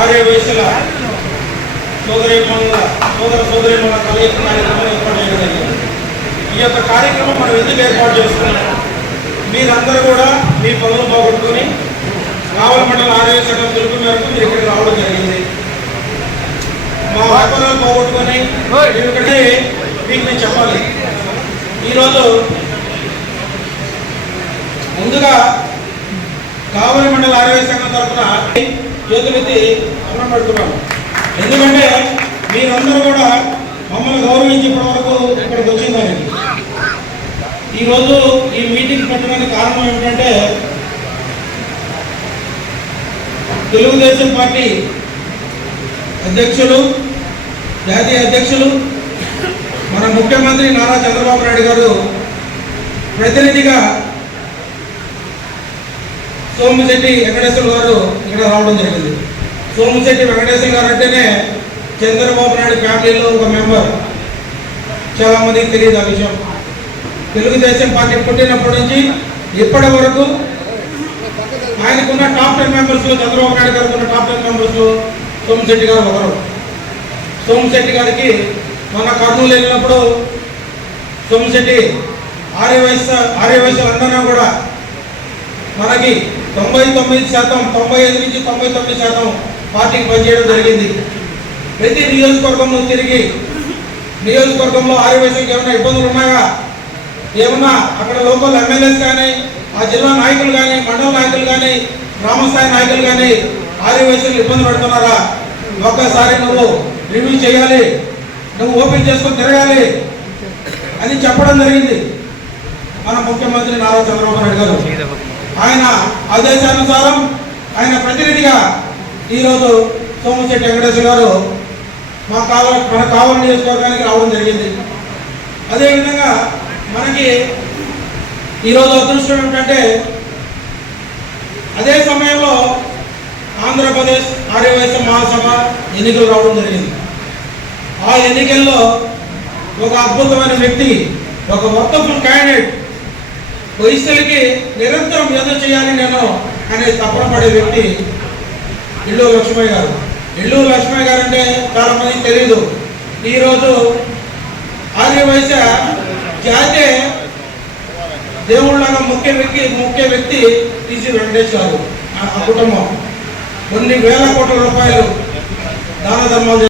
ఆర్య వయసుల సోదరీమణుల కలయిక కార్యక్రమం ఏర్పాటు చేయడం జరిగింది. ఈ యొక్క కార్యక్రమం మనం ఎందుకు ఏర్పాటు చేసుకున్నాం? మీరందరూ కూడా మీ పనులు పోగొట్టుకుని కావల మండల ఆరోగ్య సంఘం పిలుపు మేరకు మీరు ఇక్కడికి రావడం జరిగింది. మా వ్యాపారాలు పోగొట్టుకొని ఎందుకంటే మీకు నేను చెప్పాలి. ఈరోజు ముందుగా కావలి మండల ఆరోగ్య సంఘం తరఫున చేతులెత్తి అన్నం పెడుతున్నాను. ఎందుకంటే మీరందరూ కూడా మమ్మల్ని గౌరవించి ఇప్పటి వరకు ఇక్కడికి వచ్చిందానికి. ఈరోజు ఈ మీటింగ్ పెట్టడానికి కారణం ఏమిటంటే తెలుగుదేశం పార్టీ అధ్యక్షులు, జాతీయ అధ్యక్షులు, మన ముఖ్యమంత్రి నారా చంద్రబాబు నాయుడు గారు ప్రతినిధిగా సోమిశెట్టి వెంకటేశ్వర గారు ఇక్కడ రావడం జరిగింది. సోమిశెట్టి వెంకటేశ్వర గారు అంటేనే చంద్రబాబు నాయుడు ఫ్యామిలీలో ఒక మెంబర్. చాలామందికి తెలియదు ఆ విషయం. తెలుగుదేశం పార్టీ పుట్టినప్పటి నుంచి ఇప్పటి వరకు ఆయనకున్న టాప్ 10 మెంబర్స్లో, చంద్రబాబు నాయుడు గారికి ఉన్న టాప్ 10 మెంబర్స్లో సోమిశెట్టి గారు ఒకరు. సోమిశెట్టి గారికి మొన్న కర్నూలు వెళ్ళినప్పుడు సోమిశెట్టి ఆర్య వయసులందరూ కూడా మనకి 99%, 95 నుంచి 99% పార్టీకి పనిచేయడం జరిగింది. ప్రతి నియోజకవర్గంలో తిరిగి నియోజకవర్గంలో ఆర్య వయసుకి ఏమైనా ఇబ్బందులు ఉన్నాయా, ఏమన్నా అక్కడ లోకల్ ఎమ్మెల్యేస్ కానీ, ఆ జిల్లా నాయకులు కానీ, మండల నాయకులు కానీ, గ్రామస్థాయి నాయకులు కానీ ఆర్య వయసులు ఇబ్బంది పెడుతున్నారా, ఒక్కసారి నువ్వు రివ్యూ చేయాలి, నువ్వు ఓపెన్ చేసుకొని తిరగాలి అని చెప్పడం జరిగింది మన ముఖ్యమంత్రి నారా చంద్రబాబు నాయుడు గారు. ఆయన ఆదేశానుసారం ఆయన ప్రతినిధిగా ఈరోజు సోమిశెట్టి వెంకటేశ్వర గారు మన కావలి నియోజకవర్గానికి రావడం జరిగింది. అదేవిధంగా మనకి ఈరోజు అదృష్టం ఏమిటంటే అదే సమయంలో ఆంధ్రప్రదేశ్ ఆర్యవైశ్య మహాసభ ఎన్నికలు రావడం జరిగింది. ఆ ఎన్నికల్లో ఒక అద్భుతమైన వ్యక్తి, ఒక వర్తఫుల్ క్యాండిడేట్, వయసులకి నిరంతరం ఏదో చేయాలి నేను అనే తపన పడే వ్యక్తి ఇల్లూరు లక్ష్మయ్య గారు. ఇల్లూరు లక్ష్మయ్య గారు అంటే చాలా మందికి తెలీదు. ఈరోజు ఆర్యవైశ్య జాతే దేవుళ్ళగా ముఖ్య వ్యక్తి టీసీ వెంకటేష్ గారు. ఆ కుటుంబం కొన్ని వేల కోట్ల రూపాయలు దాన ధర్మాలు